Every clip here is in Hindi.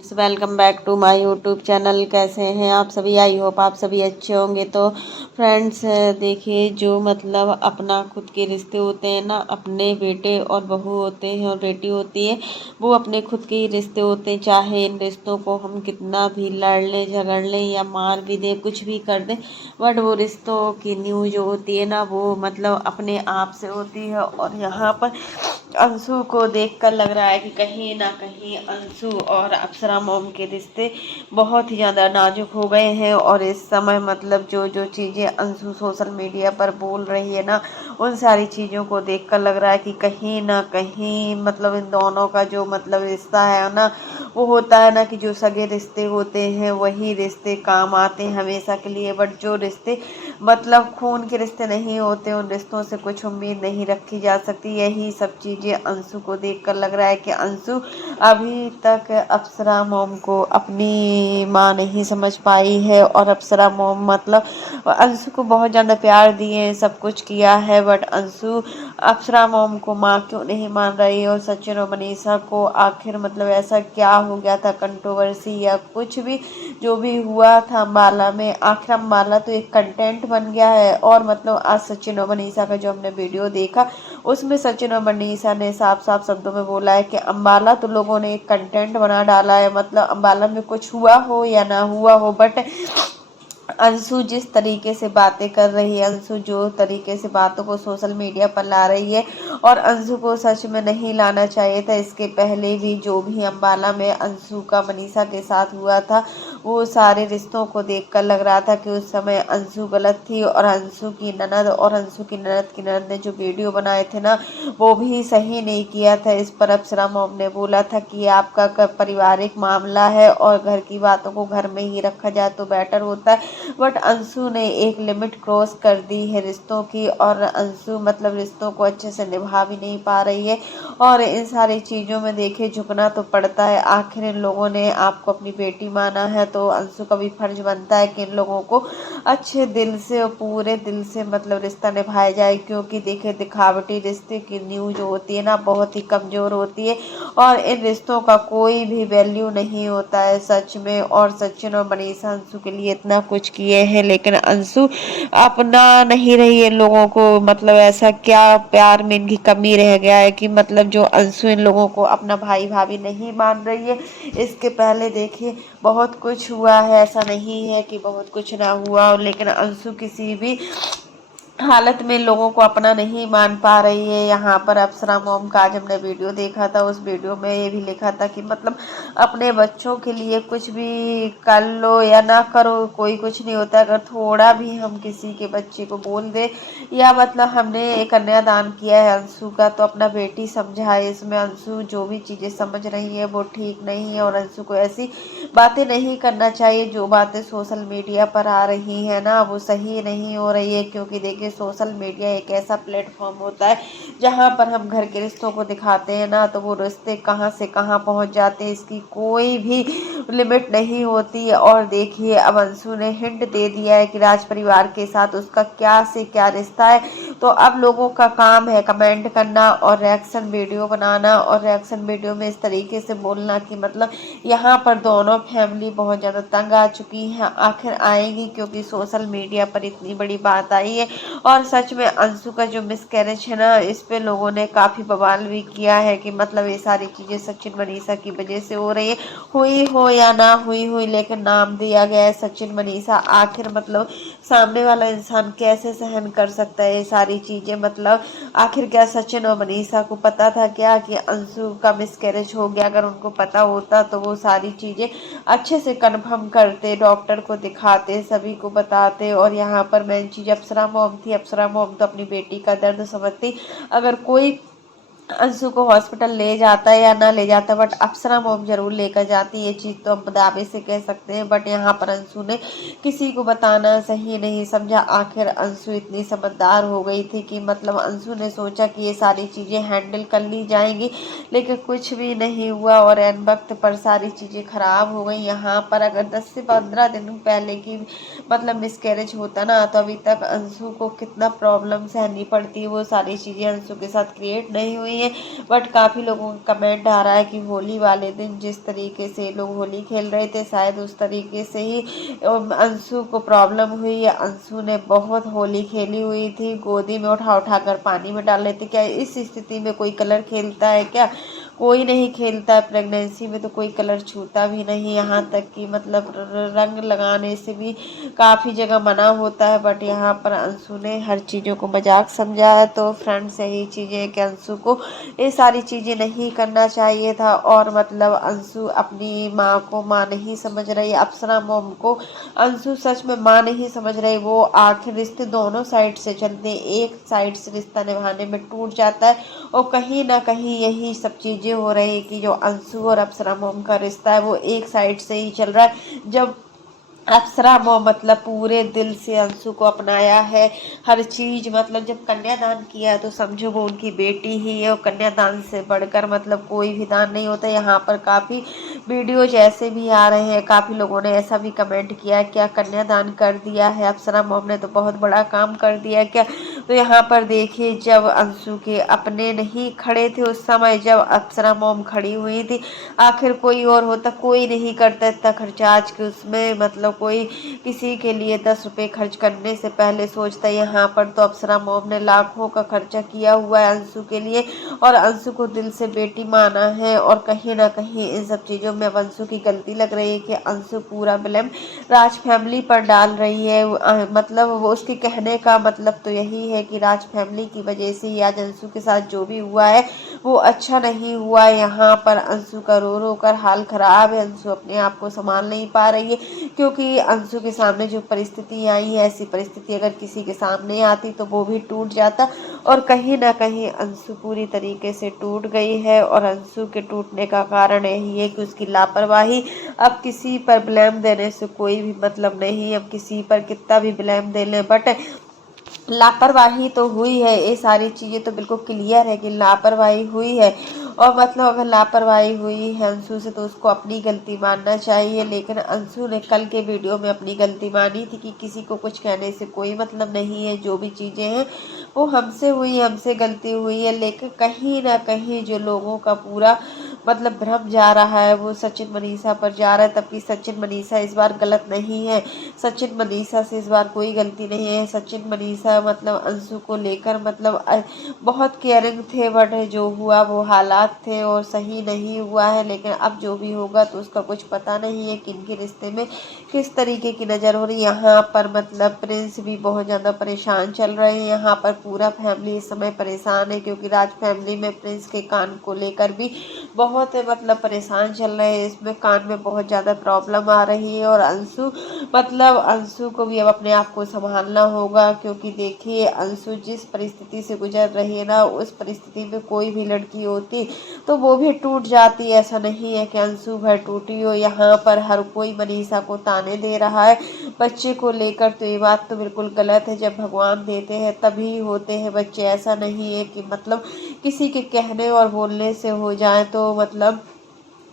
Welcome back to my YouTube channel. कैसे हैं आप सभी? आई होप आप सभी अच्छे होंगे। तो फ्रेंड्स, देखिए, जो मतलब अपना खुद के रिश्ते होते हैं ना, अपने बेटे और बहू होते हैं और बेटी होती है, वो अपने खुद के ही रिश्ते होते हैं। चाहे इन रिश्तों को हम कितना भी लड़ लें, झगड़ लें या मार भी दें, कुछ भी कर दें, बट वो रिश्तों की नींव जो होती है ना, वो मतलब अपने आप से होती है। और यहाँ पर अंशु को देखकर लग रहा है कि कहीं ना कहीं अंशु और अप्सरा मॉम के रिश्ते बहुत ही ज़्यादा नाजुक हो गए हैं। और इस समय मतलब जो जो चीज़ें अंशु सोशल मीडिया पर बोल रही है ना, उन सारी चीज़ों को देखकर लग रहा है कि कहीं ना कहीं मतलब इन दोनों का जो मतलब रिश्ता है ना, वो होता है ना कि जो सगे रिश्ते होते हैं वही रिश्ते काम आते हैं हमेशा के लिए। बट जो रिश्ते मतलब खून के रिश्ते नहीं होते, उन रिश्तों से कुछ उम्मीद नहीं रखी जा सकती। यही सब चीज़ें अंशु को देखकर लग रहा है कि अंशु अभी तक अप्सरा मॉम को अपनी माँ नहीं समझ पाई है। और अप्सरा मॉम मतलब अंशु को बहुत ज़्यादा प्यार दिए, सब कुछ किया है, बट अंशु अप्सरा मॉम को माँ क्यों नहीं मान रही है। और सचिन और मनीषा को आखिर मतलब ऐसा क्या हो गया था, कंट्रोवर्सी या कुछ भी जो भी हुआ था अम्बाला में, आखिर अम्बाला तो एक कंटेंट बन गया है। और मतलब आज सचिन और मनीषा का जो हमने वीडियो देखा, उसमें सचिन और मनीषा ने साफ साफ शब्दों में बोला है कि अम्बाला तो लोगों ने एक कंटेंट बना डाला है, मतलब अम्बाला में कुछ हुआ हो या ना हुआ हो, बट अंशु जिस तरीके से बातें कर रही है, अंशु जो तरीके से बातों को सोशल मीडिया पर ला रही है, और अंशु को सच में नहीं लाना चाहिए था। इसके पहले भी जो भी अम्बाला में अंशु का मनीषा के साथ हुआ था, वो सारे रिश्तों को देखकर लग रहा था कि उस समय अंशु गलत थी। और अंशु की ननद और अंशु की ननद ने जो वीडियो बनाए थे ना, वो भी सही नहीं किया था। इस पर अप्सरा मॉम ने बोला था कि आपका पारिवारिक मामला है और घर की बातों को घर में ही रखा जाए तो बेटर होता है। बट अंशु ने एक लिमिट क्रॉस कर दी है रिश्तों की, और अंशु मतलब रिश्तों को अच्छे से निभा भी नहीं पा रही है। और इन सारी चीज़ों में देखे झुकना तो पड़ता है। आखिर इन लोगों ने आपको अपनी बेटी माना है, तो अंशु का भी फर्ज बनता है कि इन लोगों को अच्छे दिल से और पूरे दिल से मतलब रिश्ता निभाया जाए। क्योंकि देखे दिखावटी रिश्ते की नींव जो होती है ना, बहुत ही कमज़ोर होती है, और इन रिश्तों का कोई भी वैल्यू नहीं होता है सच में। और सचिन और मनीषा अंशु के लिए इतना कुछ किए हैं, लेकिन अंशु अपना नहीं रही है लोगों को। मतलब ऐसा क्या प्यार में इनकी कमी रह गया है कि मतलब जो अंशु इन लोगों को अपना भाई भाभी नहीं मान रही है। इसके पहले देखिए बहुत कुछ हुआ है, ऐसा नहीं है कि बहुत कुछ ना हुआ, लेकिन अंशु किसी भी हालत में लोगों को अपना नहीं मान पा रही है। यहाँ पर अप्सरा मॉम का आज हमने वीडियो देखा था, उस वीडियो में ये भी लिखा था कि मतलब अपने बच्चों के लिए कुछ भी कर लो या ना करो, कोई कुछ नहीं होता। अगर थोड़ा भी हम किसी के बच्चे को बोल दे, या मतलब हमने कन्यादान किया है अंशु का, तो अपना बेटी समझाए। इसमें अंशु जो भी चीज़ें समझ रही है वो ठीक नहीं है, और अंशु को ऐसी बातें नहीं करना चाहिए। जो बातें सोशल मीडिया पर आ रही है ना, वो सही नहीं हो रही है। क्योंकि देखिए सोशल मीडिया एक ऐसा प्लेटफॉर्म होता है जहाँ पर हम घर के रिश्तों को दिखाते हैं ना, तो वो रिश्ते कहाँ से कहाँ पहुँच जाते हैं, इसकी कोई भी लिमिट नहीं होती है। और देखिए अब अंशु ने हिंट दे दिया है कि राज परिवार के साथ उसका क्या से क्या रिश्ता है। तो अब लोगों का काम है कमेंट करना और रिएक्शन वीडियो बनाना, और रिएक्शन वीडियो में इस तरीके से बोलना कि मतलब यहाँ पर दोनों फैमिली बहुत ज़्यादा तंग आ चुकी है। आखिर आएगी, क्योंकि सोशल मीडिया पर इतनी बड़ी बात आई है। और सच में अंशु का जो मिसकैरेज है ना, इस पे लोगों ने काफ़ी बवाल भी किया है कि मतलब ये सारी चीज़ें सचिन मनीषा की वजह से हो रही है। हुई हो या ना हुई लेकिन नाम दिया गया है सचिन मनीषा। आखिर मतलब सामने वाला इंसान कैसे सहन कर सकता है ये सारी चीज़ें। मतलब आखिर क्या सचिन और मनीषा को पता था क्या कि अंशु का मिसकैरेज हो गया? अगर उनको पता होता तो वो सारी चीज़ें अच्छे से कन्फर्म करते, डॉक्टर को दिखाते, सभी को बताते। और यहाँ पर मेन चीज़ अप्सरा मॉम थी। अप्सरा मॉम तो अपनी बेटी का दर्द समझती। अगर कोई अंशु को हॉस्पिटल ले जाता है या ना ले जाता, बट अप्सरा मॉम जरूर लेकर जाती, ये चीज़ तो हम दावे से कह सकते हैं। बट यहाँ पर अंशु ने किसी को बताना सही नहीं समझा। आखिर अंशु इतनी समझदार हो गई थी कि मतलब अंशु ने सोचा कि ये सारी चीज़ें हैंडल कर ली जाएंगी, लेकिन कुछ भी नहीं हुआ, और एन वक्त पर सारी चीज़ें खराब हो गई। यहाँ पर अगर 10 से 15 दिन पहले की मतलब मिसकैरेज होता ना, तो अभी तक अंशु को कितना प्रॉब्लम सहनी पड़ती है, वो सारी चीज़ें अंशु के साथ क्रिएट नहीं हुई। नहीं है। बट काफ़ी लोगों का कमेंट आ रहा है कि होली वाले दिन जिस तरीके से लोग होली खेल रहे थे शायद उस तरीके से ही अंशु को प्रॉब्लम हुई है। अंशु ने बहुत होली खेली हुई थी, गोदी में उठा उठा कर पानी में डाल लेते। क्या इस स्थिति में कोई कलर खेलता है क्या? कोई नहीं खेलता है। प्रेगनेंसी में तो कोई कलर छूता भी नहीं, यहाँ तक कि मतलब रंग लगाने से भी काफ़ी जगह मना होता है। बट यहाँ पर अंशु ने हर चीज़ों को मजाक समझा है। तो फ्रेंड्स यही चीज़ें हैं कि अंशु को ये सारी चीज़ें नहीं करना चाहिए था। और मतलब अंशु अपनी माँ को माँ नहीं समझ रही, अप्सरा मॉम को अंशु सच में माँ नहीं समझ रही। वो आखिर रिश्ते दोनों साइड से चलते हैं, एक साइड से रिश्ता निभाने में टूट जाता है और कहीं ना कहीं यही सब चीज़ें हो रही है कि जो अंशु और अप्सरा मॉम का रिश्ता है वो एक साइड से ही चल रहा है। जब अप्सरा मतलब पूरे दिल से अंशु को अपनाया है, हर चीज मतलब जब कन्यादान किया है तो समझो वो उनकी बेटी ही है। और कन्यादान से बढ़कर मतलब कोई भी दान नहीं होता। यहाँ पर काफ़ी वीडियोज ऐसे भी आ रहे हैं, काफ़ी लोगों ने ऐसा भी कमेंट किया है क्या कन्यादान कर दिया है अप्सरा मॉम ने, तो बहुत बड़ा काम कर दिया क्या। तो यहाँ पर देखिए जब अंशु के अपने नहीं खड़े थे उस समय, जब अप्सरा मॉम खड़ी हुई थी, आखिर कोई और होता, कोई नहीं करता इतना खर्चा आज के उसमें। मतलब कोई किसी के लिए 10 रुपए खर्च करने से पहले सोचता है। यहाँ पर तो अप्सरा मॉम ने लाखों का खर्चा किया हुआ है अंशु के लिए और अंशु को दिल से बेटी माना है। और कहीं ना कहीं इन सब चीज़ों में अब अंशु की गलती लग रही है कि अंशु पूरा ब्लेम राज फैमिली पर डाल रही है। मतलब वो उसके कहने का मतलब तो यही है कि राज फैमिली की वजह से ही आज अंशु के साथ जो भी हुआ है वो अच्छा नहीं हुआ। यहाँ पर अंशु का रो रो कर हाल खराब है, अंशु अपने आप को संभाल नहीं पा रही है क्योंकि अंशु के सामने जो परिस्थिति आई है, ऐसी परिस्थिति अगर किसी के सामने आती तो वो भी टूट जाता। और कहीं ना कहीं अंशु पूरी तरीके से टूट गई है और अंशु के टूटने का कारण यही है कि उसकी लापरवाही। अब किसी पर ब्लेम देने से कोई भी मतलब नहीं, अब किसी पर कितना भी ब्लेम दे लें बट लापरवाही तो हुई है। ये सारी चीज़ें तो बिल्कुल क्लियर है कि लापरवाही हुई है। और मतलब अगर लापरवाही हुई है अंशु से तो उसको अपनी गलती मानना चाहिए। लेकिन अंशु ने कल के वीडियो में अपनी गलती मानी थी कि किसी को कुछ कहने से कोई मतलब नहीं है, जो भी चीज़ें हैं वो हमसे हुई, हमसे गलती हुई है। लेकिन कहीं ना कहीं जो लोगों का पूरा मतलब भ्रम जा रहा है वो सचिन मनीषा पर जा रहा है, तबकि सचिन मनीषा इस बार गलत नहीं है। सचिन मनीषा से इस बार कोई गलती नहीं है। सचिन मनीषा मतलब अंशु को लेकर मतलब बहुत केयरिंग थे। बट जो हुआ वो हालात थे और सही नहीं हुआ है। लेकिन अब जो भी होगा तो उसका कुछ पता नहीं है कि इनके रिश्ते में किस तरीके की नज़र हो रही है। यहाँ पर मतलब प्रिंस भी बहुत ज़्यादा परेशान चल रहे हैं। यहाँ पर पूरा फैमिली इस समय परेशान है क्योंकि राज फैमिली में प्रिंस के कान को लेकर भी बहुत मतलब परेशान चल रहे हैं। इसमें कान में बहुत ज़्यादा प्रॉब्लम आ रही है और अंशु मतलब अंशु को भी अब अपने आप को संभालना होगा क्योंकि देखिए अंशु जिस परिस्थिति से गुजर रही है ना, उस परिस्थिति में कोई भी लड़की होती तो वो भी टूट जाती। ऐसा नहीं है कि अंशु भर टूटी हो। यहाँ पर हर कोई मनीषा को ताने दे रहा है बच्चे को लेकर, तो ये बात तो बिल्कुल गलत है। जब भगवान देते हैं तभी होते हैं बच्चे, ऐसा नहीं है कि मतलब किसी के कहने और बोलने से हो जाए। तो मतलब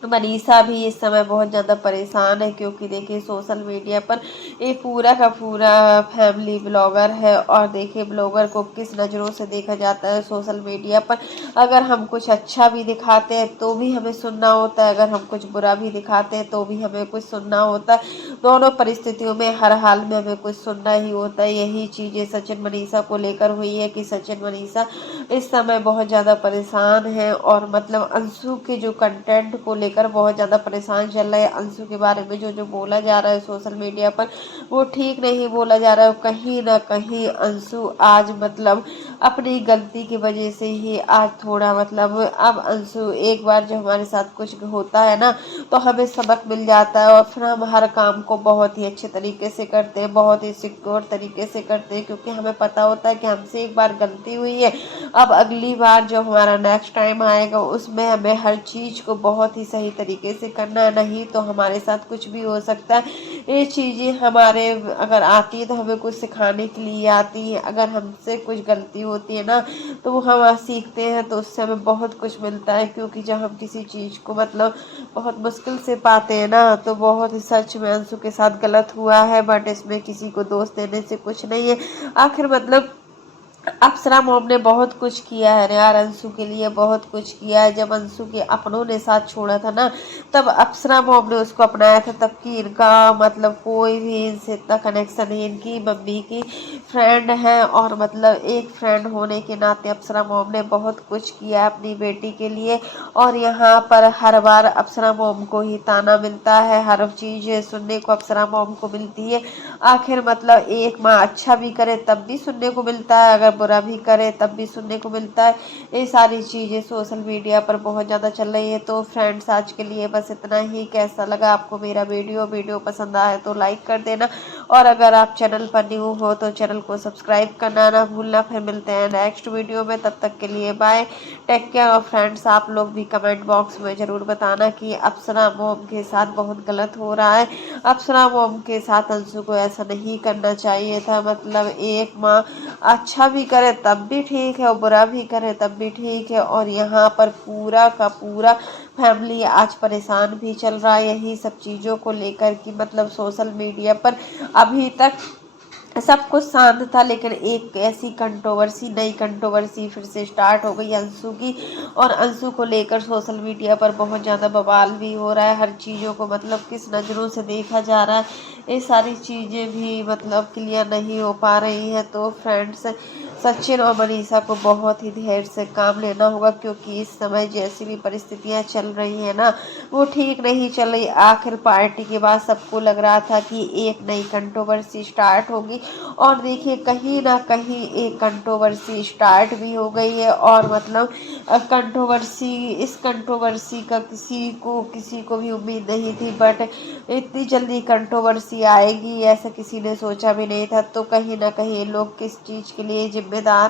मनीषा भी इस समय बहुत ज़्यादा परेशान है क्योंकि देखिए सोशल मीडिया पर ये पूरा का पूरा फैमिली ब्लॉगर है और देखिए ब्लॉगर को किस नज़रों से देखा जाता है सोशल मीडिया पर। अगर हम कुछ अच्छा भी दिखाते हैं तो भी हमें सुनना होता है, अगर हम कुछ बुरा भी दिखाते हैं तो भी हमें कुछ सुनना होता है। दोनों परिस्थितियों में हर हाल में हमें कुछ सुनना ही होता है। यही चीज़ें सचिन मनीषा को लेकर हुई है कि सचिन मनीषा इस समय बहुत ज़्यादा परेशान है और मतलब अंशु के जो कंटेंट को लेकर बहुत ज़्यादा परेशान चल रहे हैं। अंशु के बारे में जो जो बोला जा रहा है सोशल मीडिया पर वो ठीक नहीं बोला जा रहा है। कहीं ना कहीं अंशु आज मतलब अपनी गलती की वजह से ही आज थोड़ा मतलब अब अंशु एक बार जब हमारे साथ कुछ होता है ना तो हमें सबक मिल जाता है और फिर हम हर काम को बहुत ही अच्छे तरीके से करते हैं, बहुत ही सिक्योर तरीके से करते हैं क्योंकि हमें पता होता है कि हमसे एक बार गलती हुई है। अब अगली बार जो हमारा नेक्स्ट टाइम आएगा उसमें हमें हर चीज़ को बहुत ही सही तरीके से करना है, नहीं तो हमारे साथ कुछ भी हो सकता है। ये चीज़ें हमारे अगर आती है तो हमें कुछ सिखाने के लिए आती है। अगर हमसे कुछ गलती होती है ना तो वो हम सीखते हैं तो उससे हमें बहुत कुछ मिलता है क्योंकि जब हम किसी चीज़ को मतलब बहुत मुश्किल से पाते हैं ना तो बहुत ही सच में अंशु के साथ गलत हुआ है। बट इसमें किसी को दोष देने से कुछ नहीं है। आखिर मतलब अप्सरा मॉम ने बहुत कुछ किया है यार, अंशु के लिए बहुत कुछ किया है। जब अंशु के अपनों ने साथ छोड़ा था ना, तब अप्सरा मॉम ने उसको अपनाया था, तब कि इनका मतलब कोई भी इनसे इतना कनेक्शन नहीं। इनकी मम्मी की फ्रेंड है, और मतलब एक फ्रेंड होने के नाते अप्सरा मॉम ने बहुत कुछ किया है अपनी बेटी के लिए। और यहाँ पर हर बार अप्सरा मॉम को ही ताना मिलता है, हर चीज़ सुनने को अप्सरा मॉम को मिलती है। आखिर मतलब एक माँ अच्छा भी करे तब भी सुनने को मिलता है, अगर बुरा भी करे तब भी सुनने को मिलता है। ये सारी चीज़ें सोशल मीडिया पर बहुत ज़्यादा चल रही है। तो फ्रेंड्स, आज के लिए बस इतना ही। कैसा लगा आपको मेरा वीडियो पसंद आया तो लाइक कर देना, और अगर आप चैनल पर न्यू हो तो चैनल को सब्सक्राइब करना ना भूलना। फिर मिलते हैं नेक्स्ट वीडियो में, तब तक के लिए बाय, टेक केयर। और फ्रेंड्स, आप लोग भी कमेंट बॉक्स में ज़रूर बताना कि अप्सरा मॉम के साथ बहुत गलत हो रहा है। अप्सरा मॉम के साथ अंशु को ऐसा नहीं करना चाहिए था। मतलब एक माँ अच्छा भी करे तब भी ठीक है, और बुरा भी करे तब भी ठीक है। और यहाँ पर पूरा का पूरा फैमिली आज परेशान भी चल रहा है यही सब चीज़ों को लेकर, कि मतलब सोशल मीडिया पर अभी तक सब कुछ शांत था, लेकिन एक ऐसी कंट्रोवर्सी, नई कंट्रोवर्सी फिर से स्टार्ट हो गई अंशु की। और अंशु को लेकर सोशल मीडिया पर बहुत ज़्यादा बवाल भी हो रहा है। हर चीज़ों को मतलब किस नज़रों से देखा जा रहा है, ये सारी चीज़ें भी मतलब क्लियर नहीं हो पा रही हैं। तो फ्रेंड्स, सचिन और मनीषा को बहुत ही धैर्य से काम लेना होगा, क्योंकि इस समय जैसी भी परिस्थितियां चल रही है ना, वो ठीक नहीं चल रही। आखिर पार्टी के बाद सबको लग रहा था कि एक नई कंट्रोवर्सी स्टार्ट होगी, और देखिए कहीं ना कहीं एक कंट्रोवर्सी स्टार्ट भी हो गई है। और मतलब कंट्रोवर्सी, इस कंट्रोवर्सी का किसी को भी उम्मीद नहीं थी, बट इतनी जल्दी कंट्रोवर्सी आएगी ऐसा किसी ने सोचा भी नहीं था। तो कहीं ना कहीं लोग किस चीज़ के लिए जिम्मेदार